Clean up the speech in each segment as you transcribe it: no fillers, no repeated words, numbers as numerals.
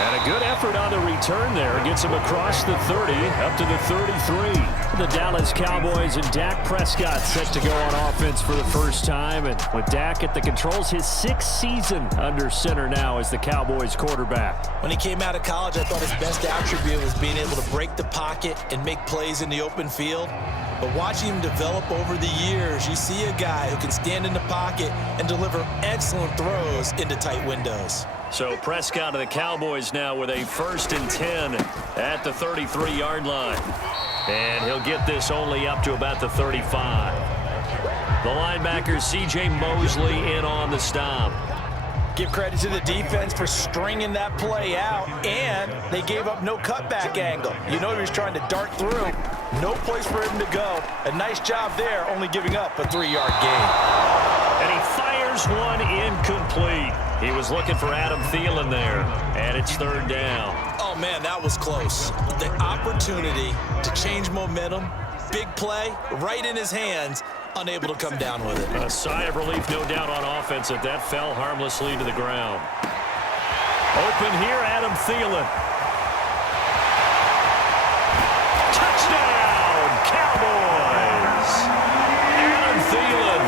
And a good effort on the return there. Gets him across the 30, up to the 33. The Dallas Cowboys and Dak Prescott set to go on offense for the first time. And with Dak at the controls, his 6th season under center now as the Cowboys quarterback. When he came out of college, I thought his best attribute was being able to break the pocket and make plays in the open field. But watching him develop over the years, you see a guy who can stand in the pocket and deliver excellent throws into tight windows. So Prescott of the Cowboys now with a 1st and 10 at the 33-yard line. And he'll get this only up to about the 35. The linebacker C.J. Mosley in on the stop. Give credit to the defense for stringing that play out, and they gave up no cutback angle. You know he was trying to dart through. No place for him to go. A nice job there, only giving up a 3-yard gain. And he fires one incomplete. He was looking for Adam Thielen there, and it's 3rd down. Oh, man, that was close. The opportunity to change momentum, big play, right in his hands, unable to come down with it. A sigh of relief, no doubt, on offense that fell harmlessly to the ground. Open here, Adam Thielen. Touchdown, Cowboys! Adam Thielen,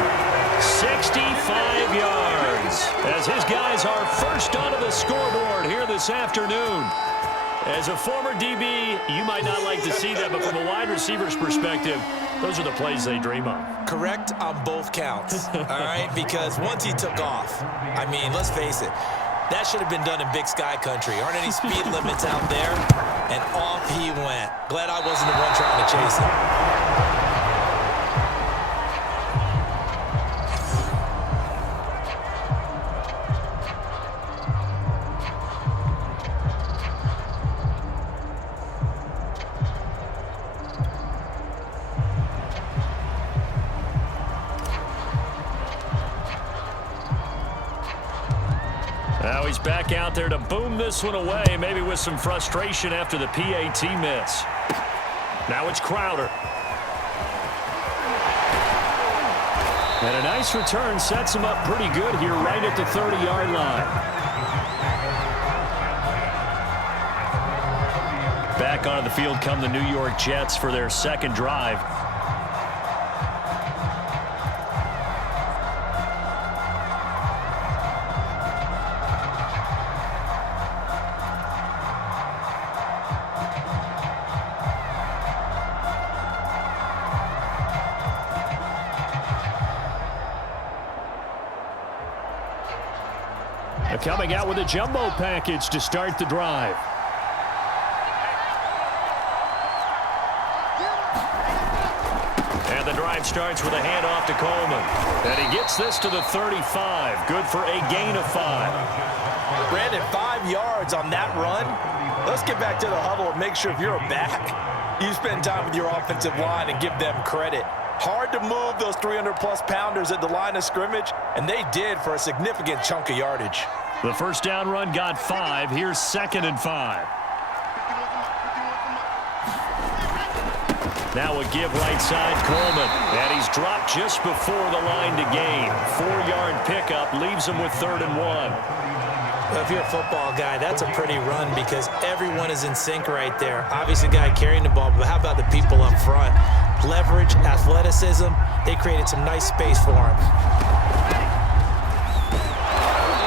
65 yards, as his guys are first onto the scoreboard here this afternoon. As a former DB, you might not like to see that, but from a wide receiver's perspective, those are the plays they dream of. Correct on both counts, all right? Because once he took off, I mean, let's face it, that should have been done in Big Sky country. Aren't any speed limits out there? And off he went. Glad I wasn't the one trying to chase him. Now he's back out there to boom this one away, maybe with some frustration after the PAT miss. Now it's Crowder. And a nice return sets him up pretty good here right at the 30-yard line. Back onto the field come the New York Jets for their 2nd drive. Coming out with a jumbo package to start the drive. And the drive starts with a handoff to Coleman. And he gets this to the 35. Good for a gain of 5. Brandon, 5 yards on that run. Let's get back to the huddle and make sure if you're a back, you spend time with your offensive line and give them credit. Hard to move those 300-plus pounders at the line of scrimmage, and they did for a significant chunk of yardage. The first down run got 5. Here's 2nd and 5. Now a give right side, Coleman. And he's dropped just before the line to gain. 4-yard pickup leaves him with 3rd and 1. Well, if you're a football guy, that's a pretty run because everyone is in sync right there. Obviously, the guy carrying the ball, but how about the people up front? Leverage, athleticism, they created some nice space for him.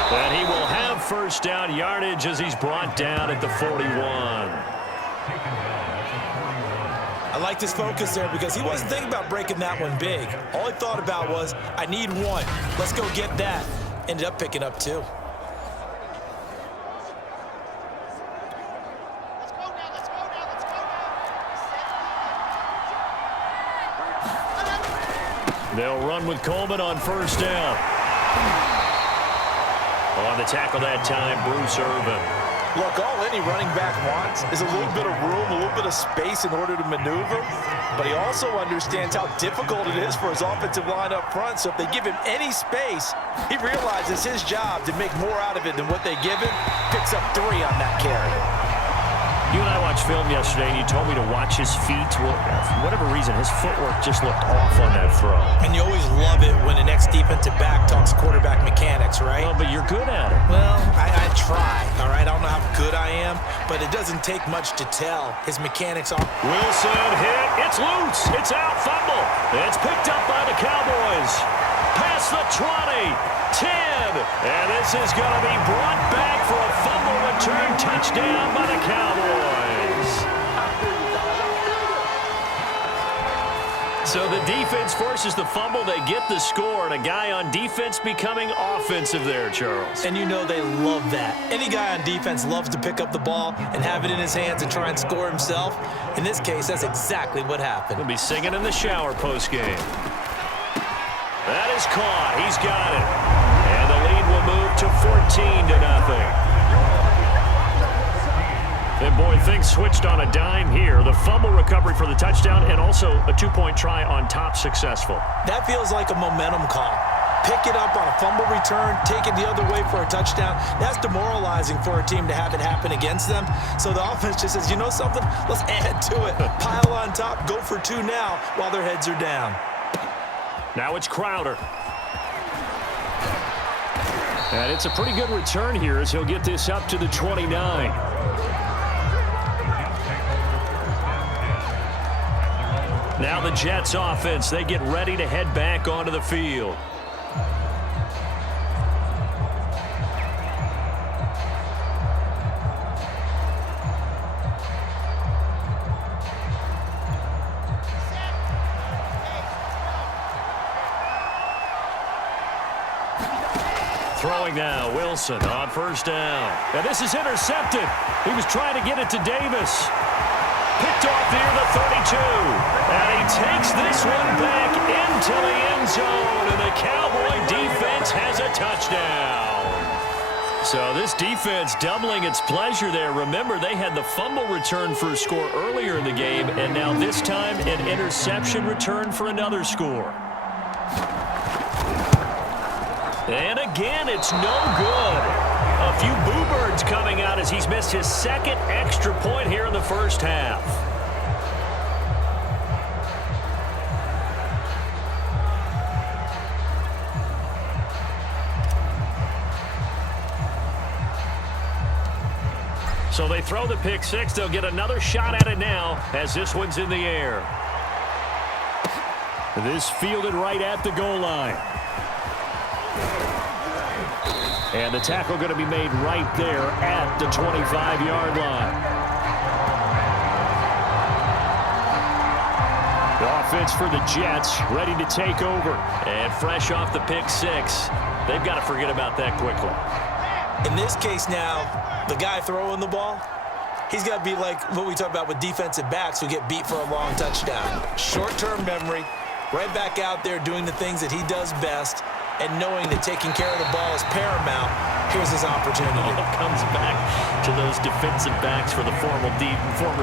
And he will have first down yardage as he's brought down at the 41. I liked his focus there because he wasn't thinking about breaking that one big. All he thought about was, I need 1. Let's go get that. Ended up picking up 2. They'll run with Coleman on first down. On the tackle that time, Bruce Irvin. Look, all any running back wants is a little bit of room, a little bit of space in order to maneuver. But he also understands how difficult it is for his offensive line up front. So if they give him any space, he realizes his job to make more out of it than what they give him. Picks up 3 on that carry. You and I watched film yesterday, and you told me to watch his feet. Well, for whatever reason, his footwork just looked off on that throw. And you always love it when the next defensive back talks quarterback mechanics, right? Well, but you're good at it. Well, I try, all right? I don't know how good I am, but it doesn't take much to tell. His mechanics are... Wilson hit. It's loose. It's out. Fumble. It's picked up by the Cowboys. Past the 20. 10. And this is going to be brought back for a fumble return touchdown by the Cowboys. So the defense forces the fumble. They get the score, and a guy on defense becoming offensive there, Charles. And you know they love that. Any guy on defense loves to pick up the ball and have it in his hands and try and score himself. In this case, that's exactly what happened. He'll be singing in the shower postgame. That is caught. He's got it. And the lead will move to 14-0. And boy, things switched on a dime here. The fumble recovery for the touchdown and also a two-point try on top successful. That feels like a momentum call. Pick it up on a fumble return, take it the other way for a touchdown. That's demoralizing for a team to have it happen against them. So the offense just says, you know something? Let's add to it. Pile on top, go for two now while their heads are down. Now it's Crowder. And it's a pretty good return here as he'll get this up to the 29. Now the Jets offense, they get ready to head back onto the field. Throwing now, Wilson on first down. And this is intercepted. He was trying to get it to Davis. Picked off near the 32. And he takes this one back into the end zone. And the Cowboy defense has a touchdown. So this defense doubling its pleasure there. Remember, they had the fumble return for a score earlier in the game. And now this time, an interception return for another score. And again, it's no good. A few boo birds coming out as he's missed his second extra point here in the first half. So they throw the pick six. They'll get another shot at it now as this one's in the air. This fielded right at the goal line. And the tackle going to be made right there at the 25-yard line. The offense for the Jets ready to take over. And fresh off the pick six, they've got to forget about that quickly. In this case now, the guy throwing the ball, he's got to be like what we talk about with defensive backs who get beat for a long touchdown. Short-term memory, right back out there doing the things that he does best, and knowing that taking care of the ball is paramount. Here's his opportunity. It comes back to those defensive backs for the former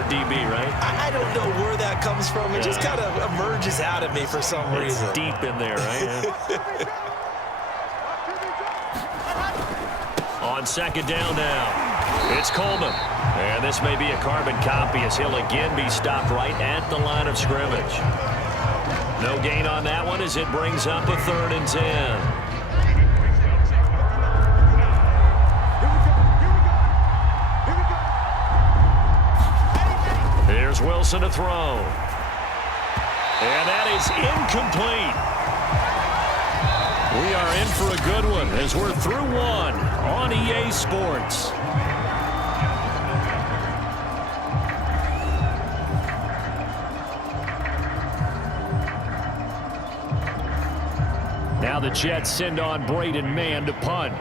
DB, right? I don't know where that comes from. It just kind of emerges out of me for some reason. It's deep in there, right? On second down now, it's Coleman. And this may be a carbon copy as he'll again be stopped right at the line of scrimmage. No gain on that one as it brings up a 3rd and 10. Here's Wilson to throw. And that is incomplete. We are in for a good one as we're through one on EA Sports. Now the Jets send on Braden Mann to punt.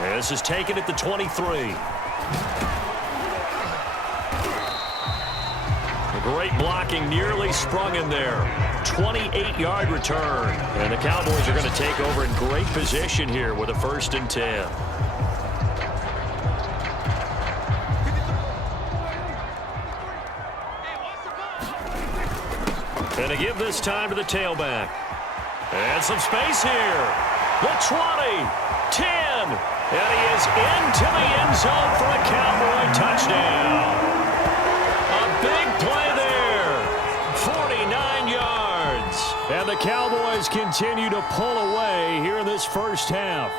This is taken at the 23. Great blocking, nearly sprung in there. 28-yard return. And the Cowboys are going to take over in great position here with a 1st and 10. And to give this time to the tailback. And some space here. The 20, 10, and he is into the end zone for a Cowboy touchdown. A big play there. 49 And the Cowboys continue to pull away here in this first half.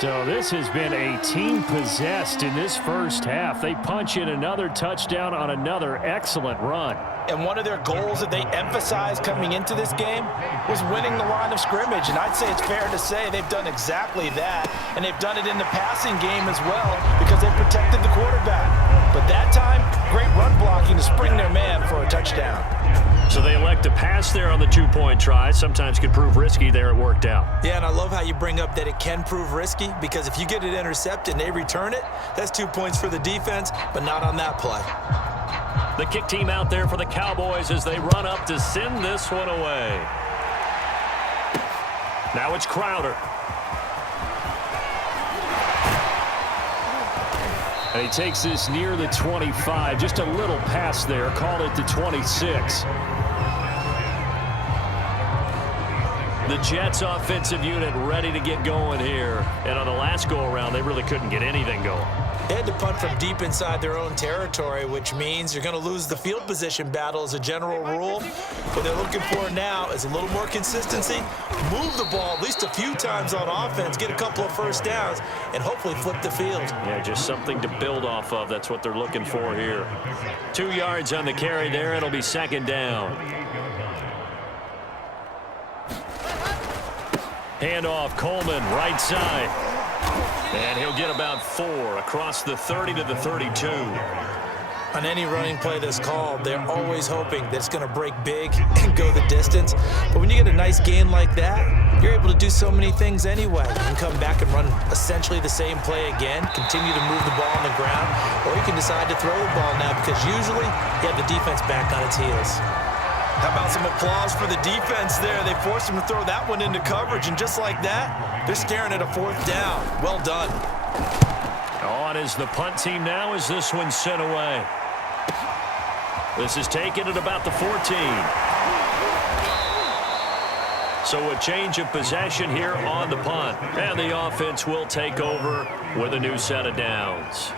So this has been a team possessed in this first half. They punch in another touchdown on another excellent run. And one of their goals that they emphasized coming into this game was winning the line of scrimmage. And I'd say it's fair to say they've done exactly that. And they've done it in the passing game as well because they protected the quarterback. But that time, great run blocking to spring their man for a touchdown. So they elect to pass there on the two-point try. Sometimes could prove risky. There it worked out. Yeah, and I love how you bring up that it can prove risky because if you get it intercepted and they return it, that's 2 points for the defense, but not on that play. The kick team out there for the Cowboys as they run up to send this one away. Now it's Crowder. And he takes this near the 25. Just a little pass there. Call it the 26. The Jets offensive unit ready to get going here. And on the last go-around, they really couldn't get anything going. They had to punt from deep inside their own territory, which means you're going to lose the field position battle as a general rule. What they're looking for now is a little more consistency, move the ball at least a few times on offense, get a couple of first downs, and hopefully flip the field. Yeah, just something to build off of. That's what they're looking for here. 2 yards on the carry there. It'll be second down. Handoff, Coleman, right side. And he'll get about 4 across the 30 to the 32. On any running play that's called, they're always hoping that it's going to break big and go the distance. But when you get a nice gain like that, you're able to do so many things anyway. You can come back and run essentially the same play again, continue to move the ball on the ground, or you can decide to throw the ball now because usually you have the defense back on its heels. How about some applause for the defense there? They forced him to throw that one into coverage, and just like that, they're staring at a 4th down. Well done. On is the punt team now as this one's sent away. This is taken at about the 14. So a change of possession here on the punt. And the offense will take over with a new set of downs.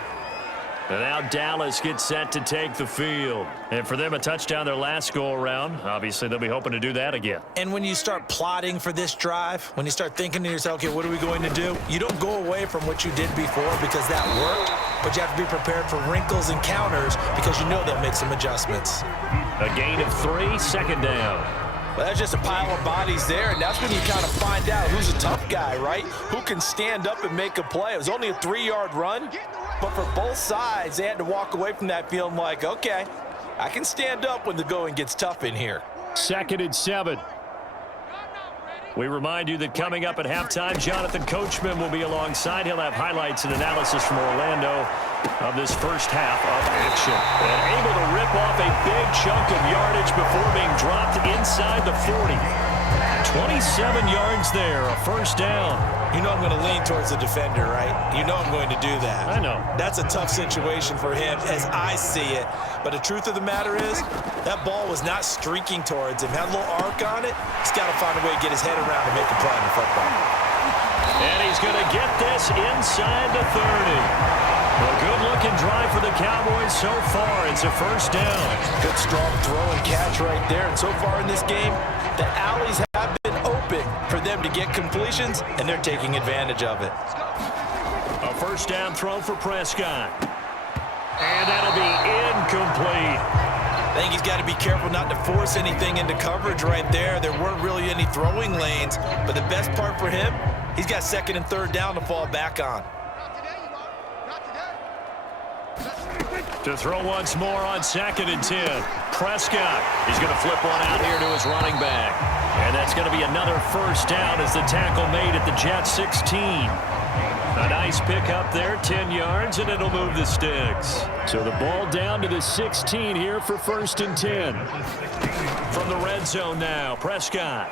And now Dallas gets set to take the field. And for them, a touchdown their last go-around. Obviously, they'll be hoping to do that again. And when you start plotting for this drive, when you start thinking to yourself, okay, what are we going to do? You don't go away from what you did before because that worked, but you have to be prepared for wrinkles and counters because you know they'll make some adjustments. A gain of 3, second down. Well, that's just a pile of bodies there, and that's when you kind of find out who's a tough guy, right? Who can stand up and make a play. It was only a 3-yard run. But for both sides, they had to walk away from that feeling like, okay, I can stand up when the going gets tough in here. 2nd and 7. We remind you that coming up at halftime, Jonathan Coachman will be alongside. He'll have highlights and analysis from Orlando of this first half of action. And able to rip off a big chunk of yardage before being dropped inside the 40. 27 yards there, a first down. You know I'm going to lean towards the defender, right? You know I'm going to do that. I know. That's a tough situation for him as I see it. But the truth of the matter is, that ball was not streaking towards him. Had a little arc on it. He's got to find a way to get his head around and make a play in the football. And he's going to get this inside the 30. A good-looking drive for the Cowboys so far. It's a first down. Good, strong throw and catch right there. And so far in this game, the alleys have been open for them to get completions, and they're taking advantage of it. A first down throw for Prescott. And that'll be incomplete. I think he's got to be careful not to force anything into coverage right there. There weren't really any throwing lanes, but the best part for him, he's got 2nd and 3rd down to fall back on. To throw once more on 2nd and 10. Prescott. He's going to flip one out here to his running back. And that's going to be another first down as the tackle made at the Jets 16. A nice pickup there, 10 yards, and it'll move the sticks. So the ball down to the 16 here for 1st and 10. From the red zone now, Prescott.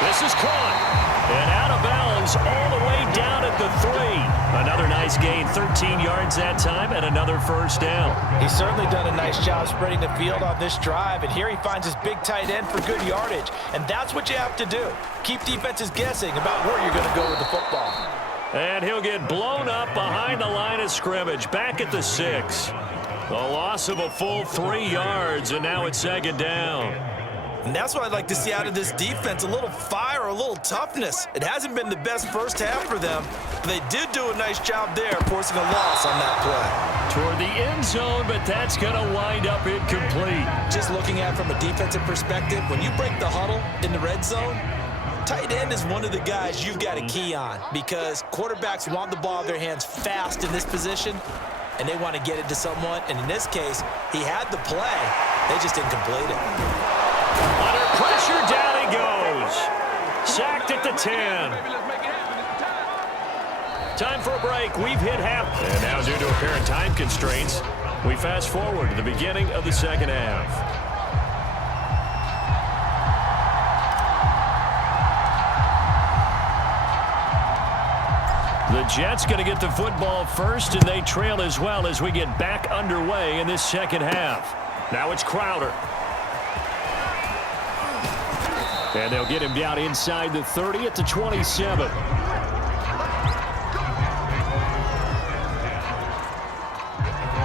This is caught. And out of bounds all the way down at the 3. Another nice gain, 13 yards that time, and another first down. He's certainly done a nice job spreading the field on this drive, and here he finds his big tight end for good yardage. And that's what you have to do. Keep defenses guessing about where you're going to go with the football. And he'll get blown up behind the line of scrimmage, back at the 6. A loss of a full 3 yards, and now it's second down. And that's what I'd like to see out of this defense, a little fire, a little toughness. It hasn't been the best first half for them, but they did do a nice job there, forcing a loss on that play. Toward the end zone, but that's going to wind up incomplete. Just looking at it from a defensive perspective, when you break the huddle in the red zone, tight end is one of the guys you've got to key on because quarterbacks want the ball in their hands fast in this position, and they want to get it to someone. And in this case, he had the play. They just didn't complete it. Under pressure, down he goes. Sacked at the 10. Time for a break. We've hit half. And now due to apparent time constraints, we fast forward to the beginning of the second half. The Jets going to get the football first, and they trail as well as we get back underway in this second half. Now it's Crowder. And they'll get him down inside the 30 at the 27.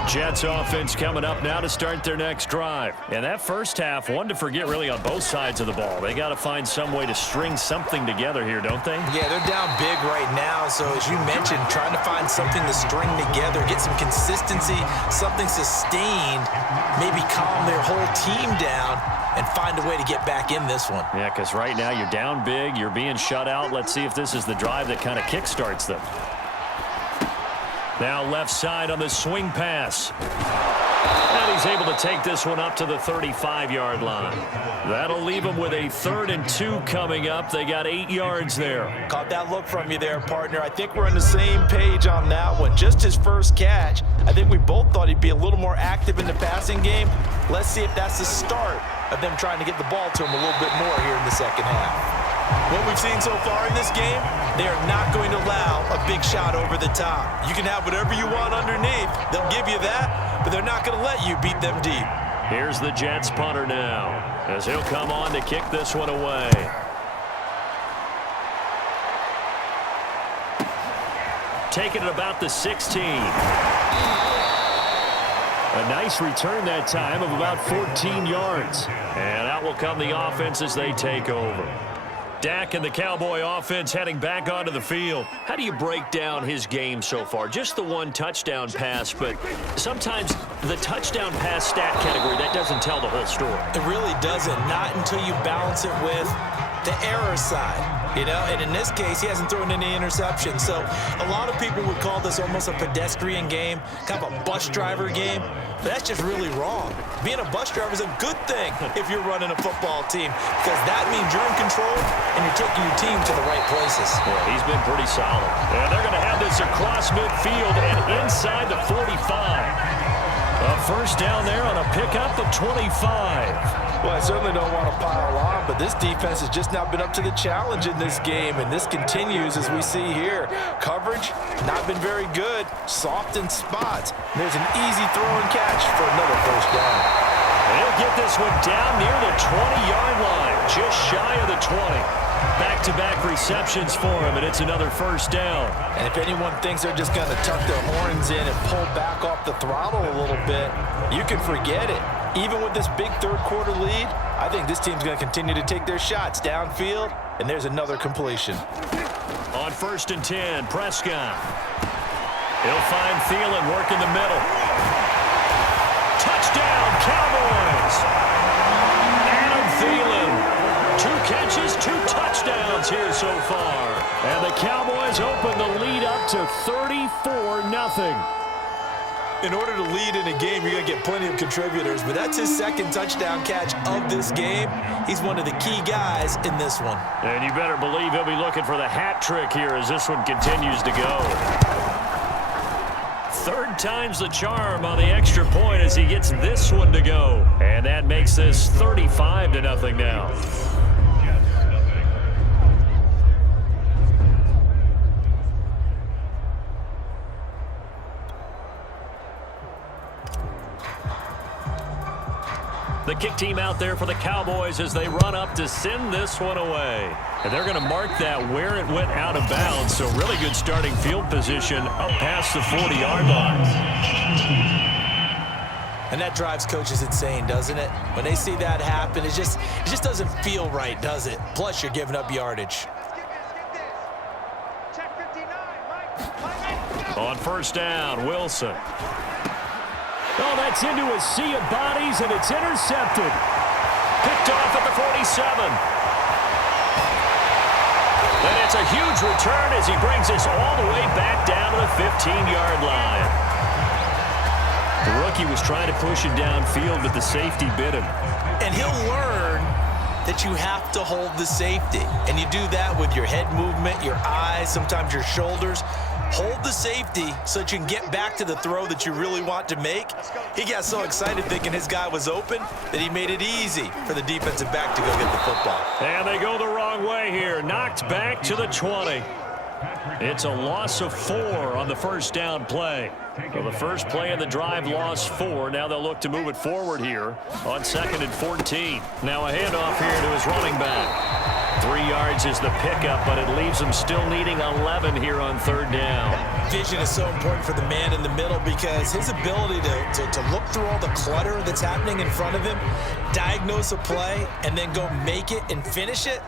Jets offense coming up now to start their next drive. And that first half, one to forget really on both sides of the ball. They got to find some way to string something together here, don't they? Yeah, they're down big right now. So as you mentioned, trying to find something to string together, get some consistency, something sustained, maybe calm their whole team down and find a way to get back in this one. Yeah, because right now you're down big, you're being shut out. Let's see if this is the drive that kind of kickstarts them. Now left side on the swing pass. And he's able to take this one up to the 35-yard line. That'll leave him with a 3rd and 2 coming up. They got 8 yards there. Caught that look from you there, partner. I think we're on the same page on that one. Just his first catch. I think we both thought he'd be a little more active in the passing game. Let's see if that's the start of them trying to get the ball to him a little bit more here in the second half. What we've seen so far in this game, they are not going to allow a big shot over the top. You can have whatever you want underneath. They'll give you that, but they're not going to let you beat them deep. Here's the Jets punter now, as he'll come on to kick this one away. Taking it about the 16. A nice return that time of about 14 yards. And out will come the offense as they take over. Dak and the Cowboy offense heading back onto the field. How do you break down his game so far? Just the one touchdown pass, but sometimes the touchdown pass stat category, that doesn't tell the whole story. It really doesn't, not until you balance it with the error side. You know, and in this case, he hasn't thrown any interceptions. So a lot of people would call this almost a pedestrian game, kind of a bus driver game. But that's just really wrong. Being a bus driver is a good thing if you're running a football team because that means you're in control and you're taking your team to the right places. Yeah, he's been pretty solid. And they're going to have this across midfield and inside the 45. A first down there on a pickup of 25. Well, I certainly don't want to pile on, but this defense has just not been up to the challenge in this game, and this continues as we see here. Coverage, not been very good, soft in spots. There's an easy throw and catch for another first down. They'll get this one down near the 20-yard line, just shy of the 20. Back-to-back receptions for him, and it's another first down. And if anyone thinks they're just going to tuck their horns in and pull back off the throttle a little bit, you can forget it. Even with this big third-quarter lead, I think this team's going to continue to take their shots downfield, and there's another completion. On 1st and 10, Prescott. He'll find Thielen working the middle. Touchdown, Cowboys! Adam Thielen. 2 catches, 2 touchdowns here so far. And the Cowboys open the lead up to 34-0. In order to lead in a game, you're going to get plenty of contributors, but that's his 2nd touchdown catch of this game. He's one of the key guys in this one. And you better believe he'll be looking for the hat trick here as this one continues to go. 3rd time's the charm on the extra point as he gets this one to go. And that makes this 35-0 now. The kick team out there for the Cowboys as they run up to send this one away. And they're going to mark that where it went out of bounds. So really good starting field position up past the 40-yard line. And that drives coaches insane, doesn't it? When they see that happen, it just doesn't feel right, does it? Plus, you're giving up yardage. On first down, Wilson. Oh, that's into a sea of bodies, and it's intercepted. Picked off at the 47. And it's a huge return as he brings us all the way back down to the 15-yard line. The rookie was trying to push it downfield, but the safety bit him. And he'll learn that you have to hold the safety. And you do that with your head movement, your eyes, sometimes your shoulders. Hold the safety so that you can get back to the throw that you really want to make. He got so excited thinking his guy was open that he made it easy for the defensive back to go get the football. And they go the wrong way here. Knocked back to the 20. It's a loss of 4 on the first down play. Well, the first play of the drive lost 4. Now they'll look to move it forward here on 2nd and 14. Now a handoff here to his running back. 3 yards is the pickup, but it leaves him still needing 11 here on 3rd down. Vision is so important for the man in the middle because his ability to look through all the clutter that's happening in front of him, diagnose a play, and then go make it and finish it,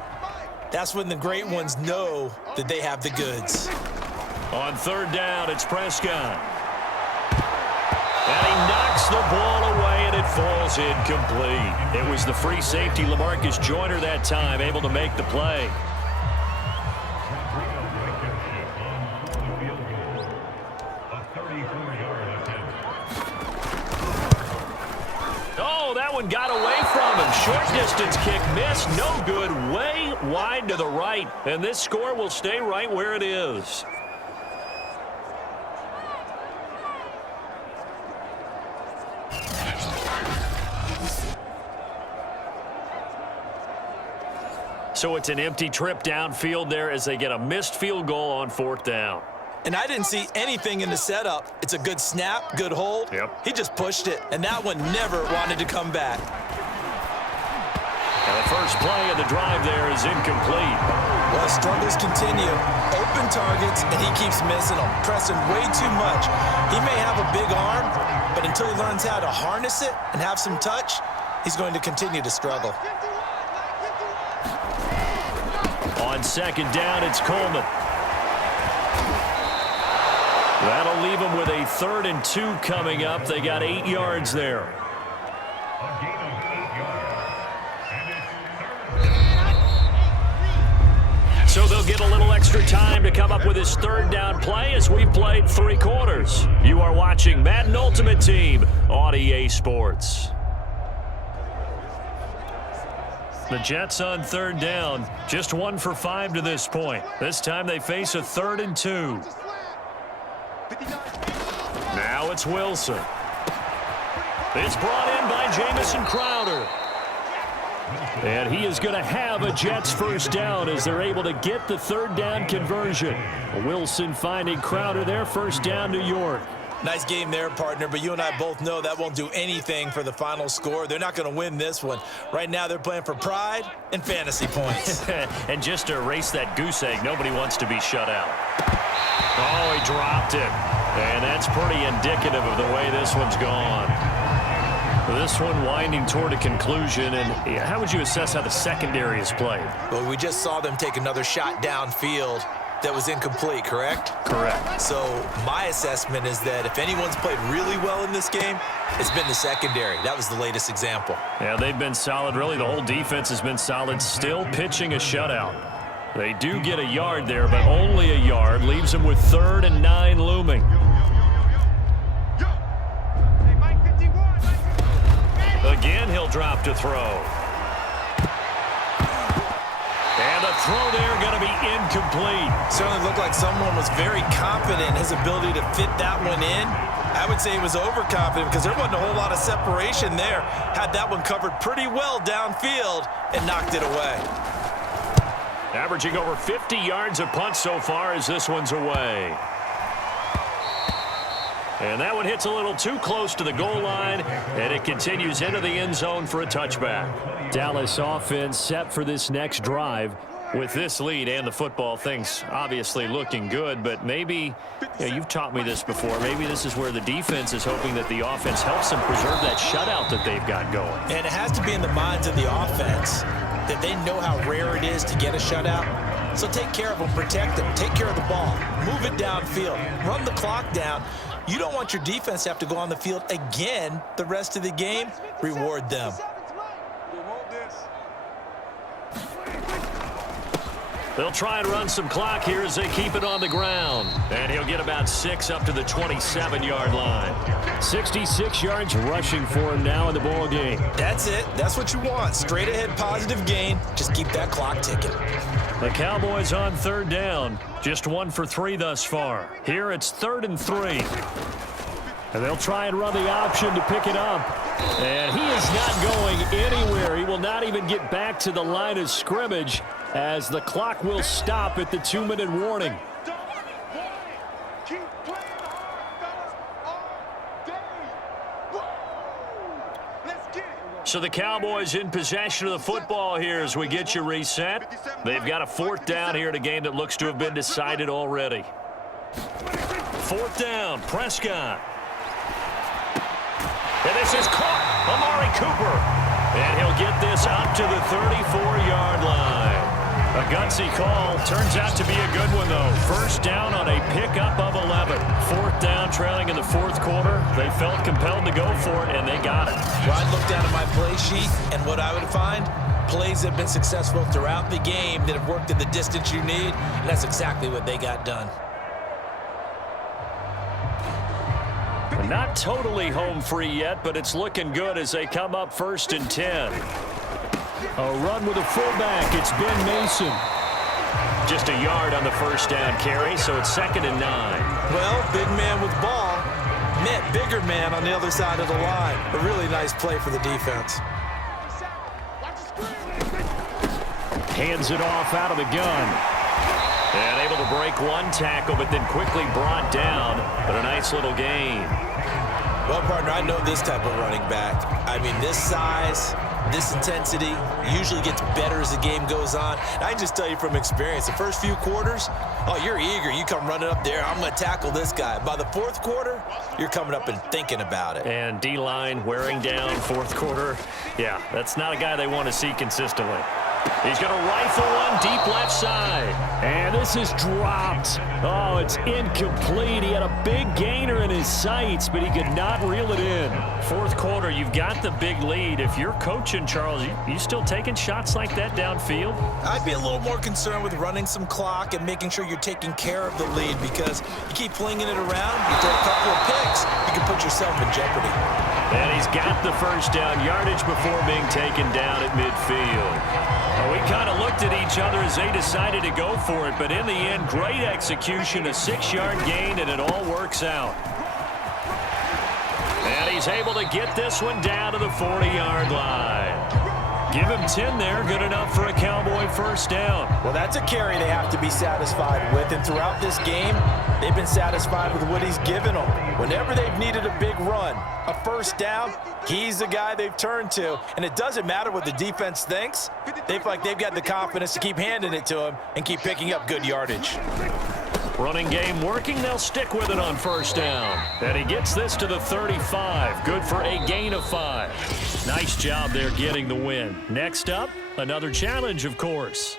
that's when the great ones know that they have the goods. On 3rd down, it's Prescott. And he knocks the ball away, and it falls incomplete. It was the free safety, LaMarcus Joyner, that time, able to make the play. Oh, that one got away from him. Short distance kick missed. No good. Way wide to the right. And this score will stay right where it is. So it's an empty trip downfield there as they get a missed field goal on 4th down. And I didn't see anything in the setup. It's a good snap, good hold. Yep. He just pushed it, and that one never wanted to come back. And the first play of the drive there is incomplete. Well, struggles continue. Open targets, and he keeps missing them, pressing way too much. He may have a big arm, but until he learns how to harness it and have some touch, he's going to continue to struggle. On 2nd down, it's Coleman. That'll leave them with a 3rd and 2 coming up. They got 8 yards there. So they'll get a little extra time to come up with his 3rd down play as we've played 3 quarters. You are watching Madden Ultimate Team on EA Sports. The Jets on 3rd down, just 1 for 5 to this point. This time they face a 3rd and 2. Now it's Wilson. It's brought in by Jamison Crowder. And he is going to have a Jets first down as they're able to get the 3rd down conversion. Wilson finding Crowder there, first down New York. Nice game there, partner, but you and I both know that won't do anything for the final score. They're not going to win this one. Right now, they're playing for pride and fantasy points. And just to erase that goose egg, nobody wants to be shut out. Oh, he dropped it. And that's pretty indicative of the way this one's gone. This one winding toward a conclusion. And how would you assess how the secondary is played? Well, we just saw them take another shot downfield that was incomplete, correct? Correct. So my assessment is that if anyone's played really well in this game, it's been the secondary. That was the latest example. Yeah, they've been solid. Really, the whole defense has been solid. Still pitching a shutout. They do get a yard there, but only a yard. Leaves them with 3rd and 9 looming. Again, he'll drop to throw. And the throw there going to be incomplete. Certainly looked like someone was very confident in his ability to fit that one in. I would say he was overconfident because there wasn't a whole lot of separation there. Had that one covered pretty well downfield and knocked it away. Averaging over 50 yards a punt so far as this one's away. And that one hits a little too close to the goal line, and it continues into the end zone for a touchback. Dallas offense set for this next drive. With this lead and the football, things obviously looking good, but maybe, you've taught me this before, maybe this is where the defense is hoping that the offense helps them preserve that shutout that they've got going. And it has to be in the minds of the offense that they know how rare it is to get a shutout. So take care of them, protect them, take care of the ball, move it downfield, run the clock down. You don't want your defense to have to go on the field again the rest of the game. Reward them. They'll try and run some clock here as they keep it on the ground. And he'll get about 6 up to the 27-yard line. 66 yards rushing for him now in the ball game. That's it. That's what you want. Straight ahead positive gain. Just keep that clock ticking. The Cowboys on 3rd down. Just 1 for 3 thus far. Here it's 3rd and 3. And they'll try and run the option to pick it up. And he is not going anywhere. He will not even get back to the line of scrimmage as the clock will stop at the 2-minute warning. So the Cowboys in possession of the football here as we get you reset. They've got a 4th down here in a game that looks to have been decided already. 4th down, Prescott. And this is caught. Amari Cooper. And he'll get this up to the 34-yard line. A gutsy call. Turns out to be a good one, though. 1st down on a pickup of 11. 4th down trailing in the 4th quarter. They felt compelled to go for it, and they got it. Well, I'd look down at my play sheet, and what I would find, plays that have been successful throughout the game that have worked at the distance you need, and that's exactly what they got done. Not totally home free yet, but it's looking good as they come up 1st and 10. A run with a fullback. It's Ben Mason. Just a yard on the 1st down carry, so it's 2nd and 9. Well, big man with ball met bigger man on the other side of the line. A really nice play for the defense. Hands it off out of the gun. And able to break 1 tackle, but then quickly brought down. But a nice little gain. Well, partner, I know this type of running back. I mean, this size, this intensity usually gets better as the game goes on. And I can just tell you from experience, the first few quarters, oh, you're eager. You come running up there, I'm going to tackle this guy. By the 4th quarter, you're coming up and thinking about it. And D-line wearing down 4th quarter. Yeah, that's not a guy they want to see consistently. He's going to rifle one deep left side. And this is dropped. Oh, it's incomplete. He had a big gainer in his sights, but he could not reel it in. 4th quarter, you've got the big lead. If you're coaching, Charles, you still taking shots like that downfield? I'd be a little more concerned with running some clock and making sure you're taking care of the lead, because you keep flinging it around, you throw a couple of picks, you can put yourself in jeopardy. And he's got the 1st down yardage before being taken down at midfield. We kind of looked at each other as they decided to go for it, but in the end, great execution, a 6-yard gain, and it all works out. And he's able to get this one down to the 40-yard line. Give him 10 there, good enough for a Cowboy 1st down. Well, that's a carry they have to be satisfied with, and throughout this game, they've been satisfied with what he's given them. Whenever they've needed a big run, a 1st down, he's the guy they've turned to, and it doesn't matter what the defense thinks. They feel like they've got the confidence to keep handing it to him and keep picking up good yardage. Running game working, they'll stick with it on 1st down. And he gets this to the 35, good for a gain of 5. Nice job there getting the win. Next up, another challenge, of course.